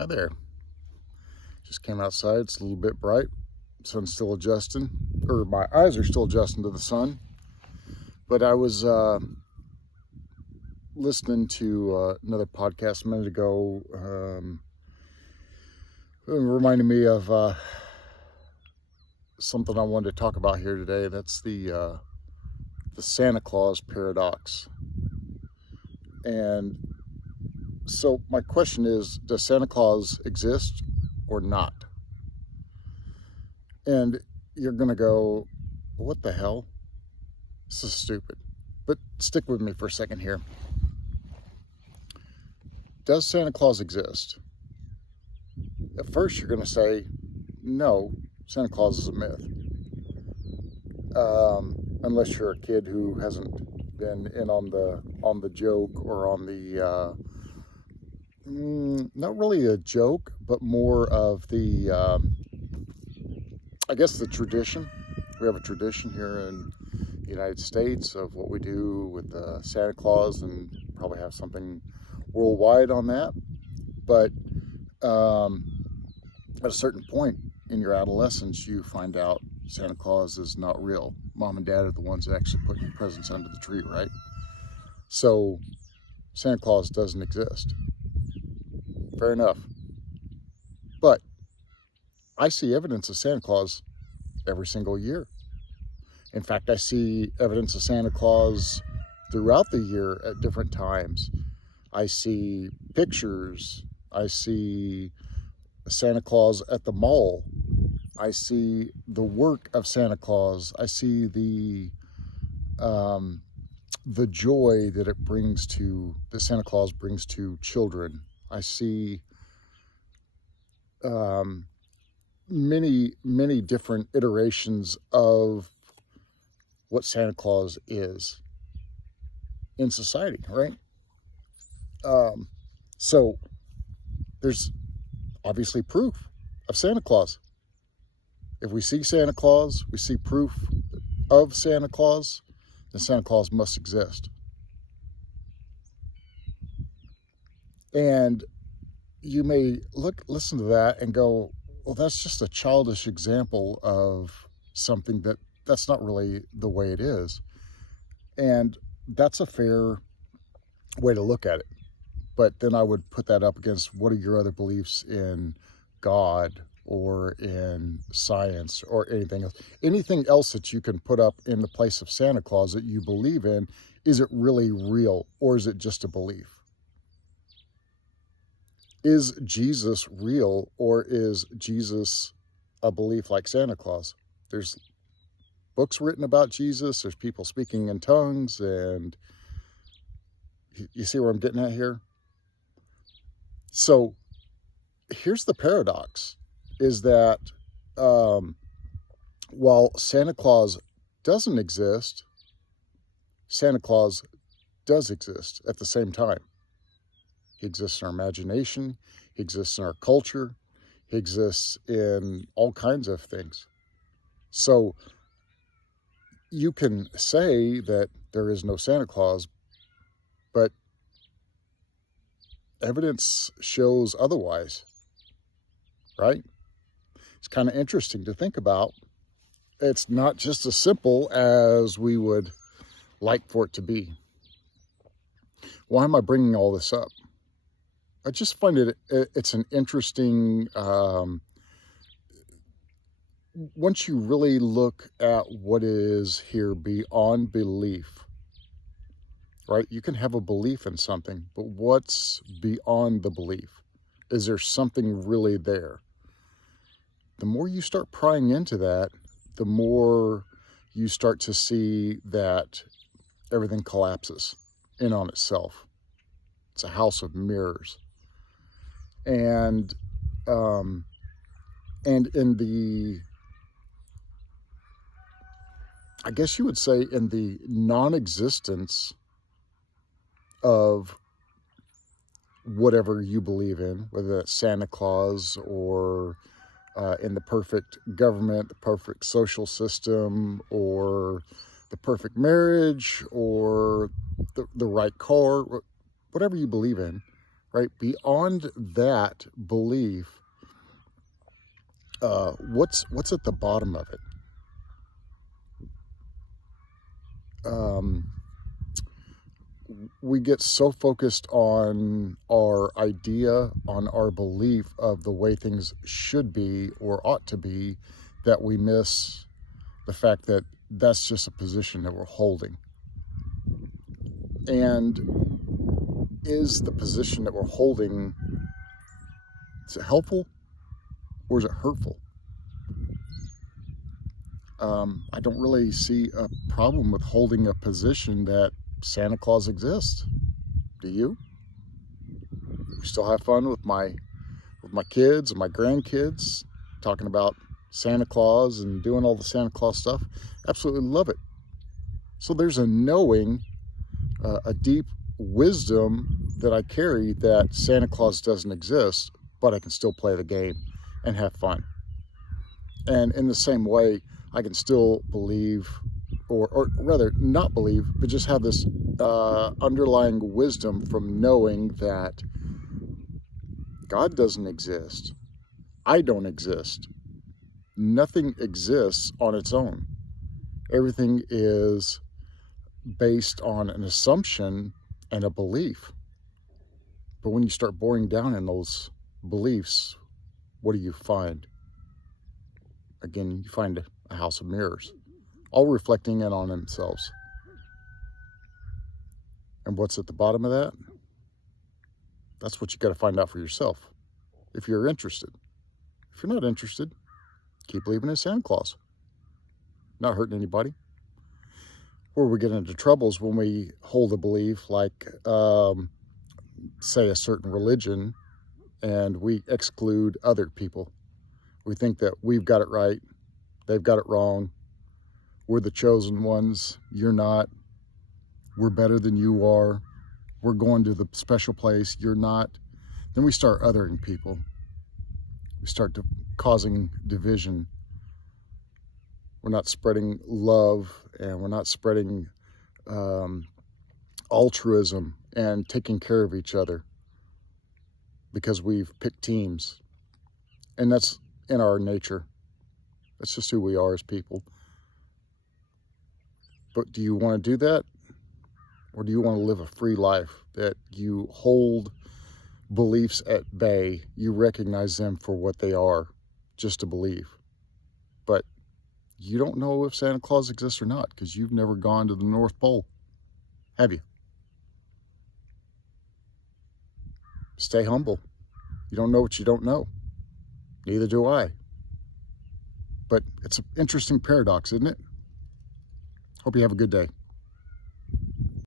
Hi there. Just came outside. It's a little bit bright. Sun's still adjusting, or my eyes are still adjusting to the sun. But I was listening to another podcast a minute ago. It reminded me of something I wanted to talk about here today. That's the Santa Claus paradox. And so my question is, does Santa Claus exist or not? And you're going to go, what the hell? This is stupid. But stick with me for a second here. Does Santa Claus exist? At first, you're going to say, no, Santa Claus is a myth. Unless you're a kid who hasn't been in on the joke or on the not really a joke, but more of the I guess the tradition. We have a tradition here in the United States of what we do with Santa Claus, and probably have something worldwide on that. But at a certain point in your adolescence, you find out Santa Claus is not real. Mom and Dad are the ones that actually put your presents under the tree, right? So Santa Claus doesn't exist. Fair enough. But I see evidence of Santa Claus every single year. In fact, I see evidence of Santa Claus throughout the year at different times. I see pictures. I see Santa Claus at the mall. I see the work of Santa Claus. I see the joy that Santa Claus brings to children. I see many different iterations of what Santa Claus is in society, right? So there's obviously proof of Santa Claus. If we see Santa Claus, we see proof of Santa Claus, then Santa Claus must exist. And you may listen to that and go, well, that's just a childish example of something that's not really the way it is. And that's a fair way to look at it. But then I would put that up against, what are your other beliefs in God or in science or anything else? Anything else that you can put up in the place of Santa Claus that you believe in, is it really real, or is it just a belief? Is Jesus real, or is Jesus a belief like Santa Claus? There's books written about Jesus. There's people speaking in tongues, and you see where I'm getting at here? So here's the paradox, is that while Santa Claus doesn't exist, Santa Claus does exist at the same time. He exists in our imagination. He exists in our culture. He exists in all kinds of things. So you can say that there is no Santa Claus, but evidence shows otherwise, right? It's kind of interesting to think about. It's not just as simple as we would like for it to be. Why am I bringing all this up? I just find it's an interesting, once you really look at what is here beyond belief, right? You can have a belief in something, but what's beyond the belief? Is there something really there? The more you start prying into that, the more you start to see that everything collapses in on itself. It's a house of mirrors. And in the, I guess you would say, in the non-existence of whatever you believe in, whether that's Santa Claus or in the perfect government, the perfect social system, or the perfect marriage, or the right car, whatever you believe in, right? Beyond that belief, what's at the bottom of it? We get so focused on our idea, on our belief of the way things should be or ought to be, that we miss the fact that that's just a position that we're holding. And is the position that we're holding, is it helpful or is it hurtful? I don't really see a problem with holding a position that Santa Claus exists. Do you? We still have fun with my kids and my grandkids talking about Santa Claus and doing all the Santa Claus stuff. Absolutely love it. So there's a knowing, a deep wisdom that I carry that Santa Claus doesn't exist, but I can still play the game and have fun. And in the same way, I can still believe, or rather not believe, but just have this underlying wisdom from knowing that God doesn't exist. I don't exist. Nothing exists on its own. Everything is based on an assumption and a belief. But when you start boring down in those beliefs, what do you find? Again, you find a house of mirrors, all reflecting in on themselves. And what's at the bottom of that? That's what you got to find out for yourself, if you're interested. If you're not interested, keep believing in Santa Claus. Not hurting anybody. Where we get into troubles when we hold a belief like, say, a certain religion, and we exclude other people. We think that we've got it right, they've got it wrong, we're the chosen ones, you're not, we're better than you are, we're going to the special place, you're not. Then we start othering people. We start causing division. We're not spreading love, and we're not spreading altruism and taking care of each other because we've picked teams. And that's in our nature. That's just who we are as people. But do you want to do that? Or do you want to live a free life that you hold beliefs at bay, you recognize them for what they are, just a belief? But you don't know if Santa Claus exists or not because you've never gone to the North Pole, have you? Stay humble. You don't know what you don't know. Neither do I. But it's an interesting paradox, isn't it? Hope you have a good day.